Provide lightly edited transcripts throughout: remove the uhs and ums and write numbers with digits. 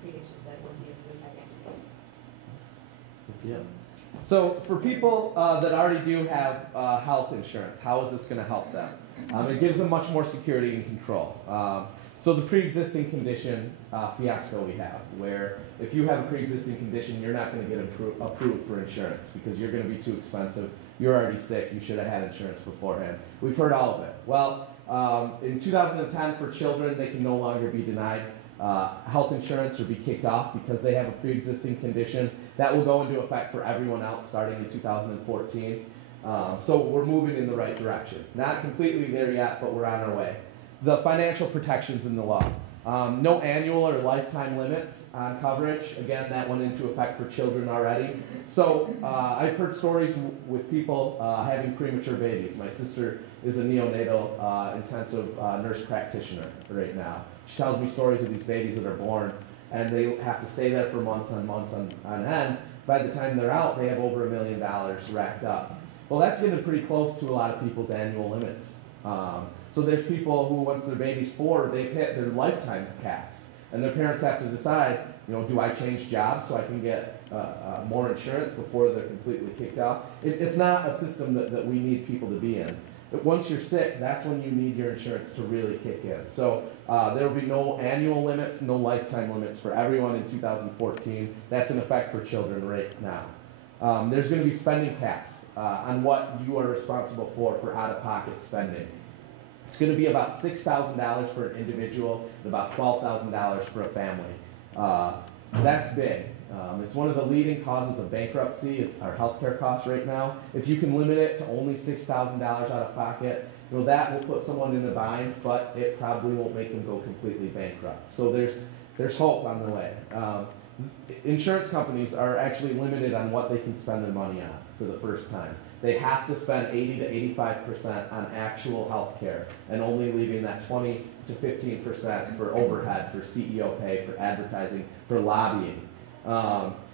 creations that would be approved by next year. Yeah. So for people that already do have health insurance, how is this going to help them? It gives them much more security and control. So the pre-existing condition fiasco we have, where if you have a pre-existing condition, you're not going to get approved for insurance because you're going to be too expensive. You're already sick. You should have had insurance beforehand. We've heard all of it. Well, in 2010, for children, they can no longer be denied health insurance or be kicked off because they have a pre-existing condition. That will go into effect for everyone else starting in 2014. So we're moving in the right direction. Not completely there yet, but we're on our way. The financial protections in the law. No annual or lifetime limits on coverage. Again, that went into effect for children already. So I've heard stories with people having premature babies. My sister is a neonatal intensive nurse practitioner right now. She tells me stories of these babies that are born, and they have to stay there for months on end. By the time they're out, they have over $1 million racked up. Well, that's getting pretty close to a lot of people's annual limits. So there's people who, once their baby's 4, they've hit their lifetime caps, and their parents have to decide, you know, do I change jobs so I can get more insurance before they're completely kicked off? It's not a system that we need people to be in. But once you're sick, that's when you need your insurance to really kick in. So there will be no annual limits, no lifetime limits for everyone in 2014. That's in effect for children right now. There's going to be spending caps on what you are responsible for out-of-pocket spending. It's going to be about $6,000 for an individual and about $12,000 for a family. That's big. It's one of the leading causes of bankruptcy is our healthcare costs right now. If you can limit it to only $6,000 out of pocket, you know, that will put someone in a bind, but it probably won't make them go completely bankrupt. So there's hope on the way. Insurance companies are actually limited on what they can spend their money on for the first time. They have to spend 80 to 85% on actual health care and only leaving that 20 to 15% for overhead, for CEO pay, for advertising, for lobbying.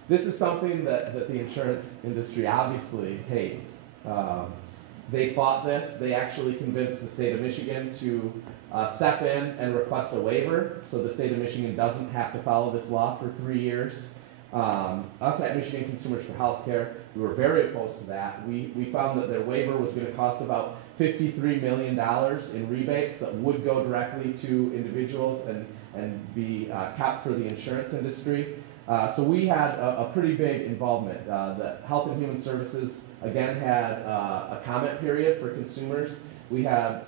This is something that the insurance industry obviously hates. They fought this. They actually convinced the state of Michigan to step in and request a waiver so the state of Michigan doesn't have to follow this law for 3 years. Us at Michigan Consumers for Healthcare, we were very opposed to that. We found that their waiver was going to cost about $53 million in rebates that would go directly to individuals and be capped for the insurance industry. So we had a pretty big involvement. The Health and Human Services, again, had a comment period for consumers. We had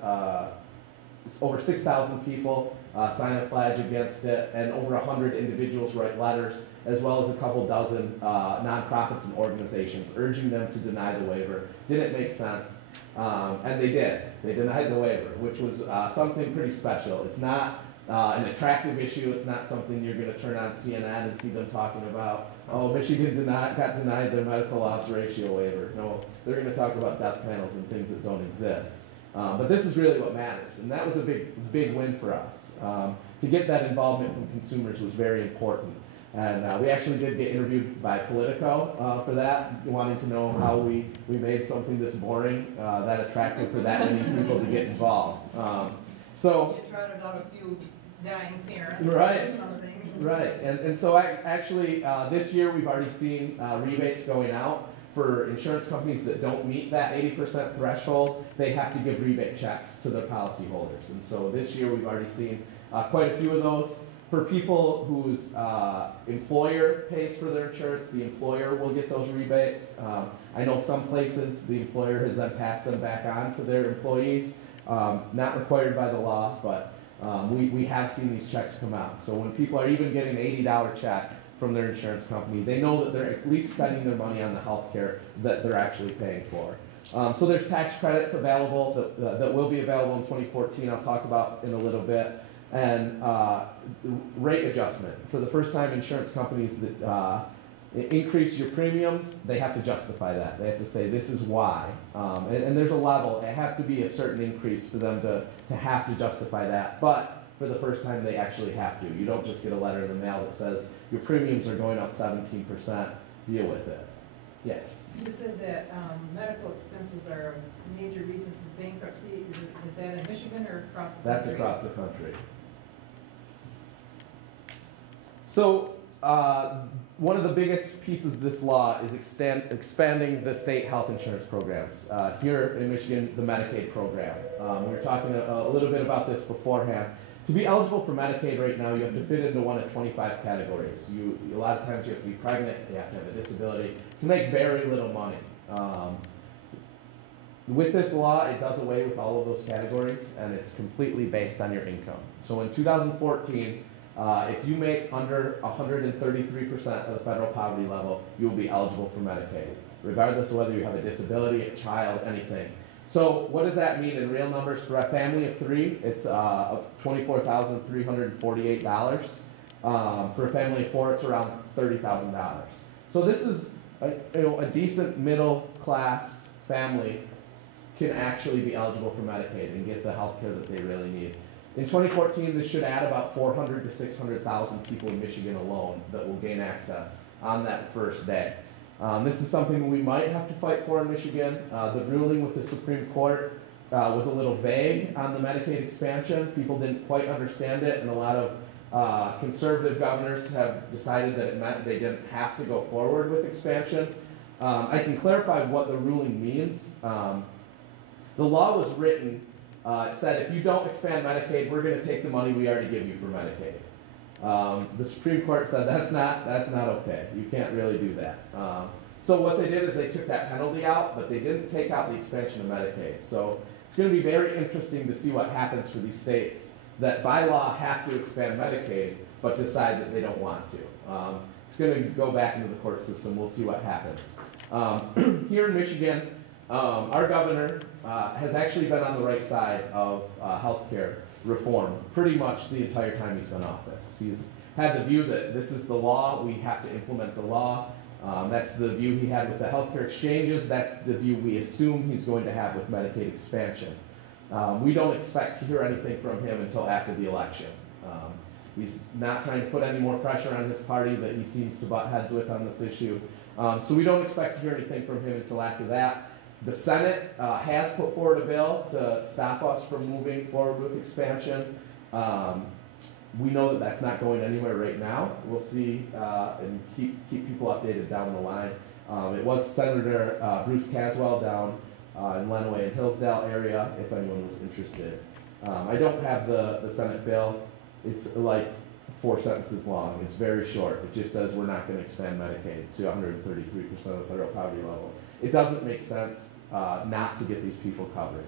over 6,000 people sign a pledge against it, and over 100 individuals write letters, as well as a couple dozen nonprofits and organizations urging them to deny the waiver. Didn't make sense, and they did. They denied the waiver, which was something pretty special. It's not an attractive issue. It's not something you're going to turn on CNN and see them talking about, oh, Michigan got denied their medical loss ratio waiver. No, they're going to talk about death panels and things that don't exist. But this is really what matters, and that was a big win for us. To get that involvement from consumers was very important. And we actually did get interviewed by Politico for that, wanting to know how we made something this boring, that attractive for that many people to get involved. So you trotted out a few dying parents right, or something. Right, and so actually this year we've already seen rebates going out for insurance companies that don't meet that 80% threshold. They have to give rebate checks to their policyholders, and so this year we've already seen quite a few of those. For people whose employer pays for their insurance, the employer will get those rebates. I know some places the employer has then passed them back on to their employees. Not required by the law, but we have seen these checks come out. So when people are even getting an $80 check from their insurance company, they know that they're at least spending their money on the health care that they're actually paying for. So there's tax credits available that will be available in 2014, I'll talk about in a little bit. And rate adjustment. For the first time, insurance companies that increase your premiums, they have to justify that. They have to say this is why. And there's a level. It has to be a certain increase for them to have to justify that. But for the first time, they actually have to. You don't just get a letter in the mail that says your premiums are going up 17%. Deal with it. Yes? You said that medical expenses are a major reason for bankruptcy. Is that in Michigan or across the country? That's across the country. So one of the biggest pieces of this law is expanding the state health insurance programs. Here in Michigan, the Medicaid program. We were talking a little bit about this beforehand. To be eligible for Medicaid right now, you have to fit into one of 25 categories. A lot of times you have to be pregnant, you have to have a disability, you can make very little money. With this law, it does away with all of those categories, and it's completely based on your income. So in 2014, if you make under 133% of the federal poverty level, you will be eligible for Medicaid, regardless of whether you have a disability, a child, anything. So what does that mean in real numbers? For a family of 3, it's $24,348. For a family of 4, it's around $30,000. So this is a decent middle class family can actually be eligible for Medicaid and get the health care that they really need. In 2014, this should add about 400 to 600,000 people in Michigan alone that will gain access on that first day. This is something we might have to fight for in Michigan. The ruling with the Supreme Court was a little vague on the Medicaid expansion. People didn't quite understand it, and a lot of conservative governors have decided that it meant they didn't have to go forward with expansion. I can clarify what the ruling means. The law was written, it said if you don't expand Medicaid, we're going to take the money we already give you for Medicaid. The Supreme Court said that's not okay. You can't really do that. So what they did is they took that penalty out, but they didn't take out the expansion of Medicaid. So it's going to be very interesting to see what happens for these states that by law have to expand Medicaid, but decide that they don't want to. It's going to go back into the court system. We'll see what happens. Here in Michigan, our governor has actually been on the right side of healthcare reform pretty much the entire time he's been in office. He's had the view that this is the law, we have to implement the law. That's the view he had with the healthcare exchanges. That's the view we assume he's going to have with Medicaid expansion. We don't expect to hear anything from him until after the election. He's not trying to put any more pressure on his party that he seems to butt heads with on this issue. So we don't expect to hear anything from him until after that. The Senate has put forward a bill to stop us from moving forward with expansion. We know that that's not going anywhere right now. We'll see and keep people updated down the line. It was Senator Bruce Caswell down in Lenawee and Hillsdale area, if anyone was interested. I don't have the Senate bill. It's like 4 sentences long. It's very short. It just says we're not going to expand Medicaid to 133% of the federal poverty level. It doesn't make sense not to get these people coverage.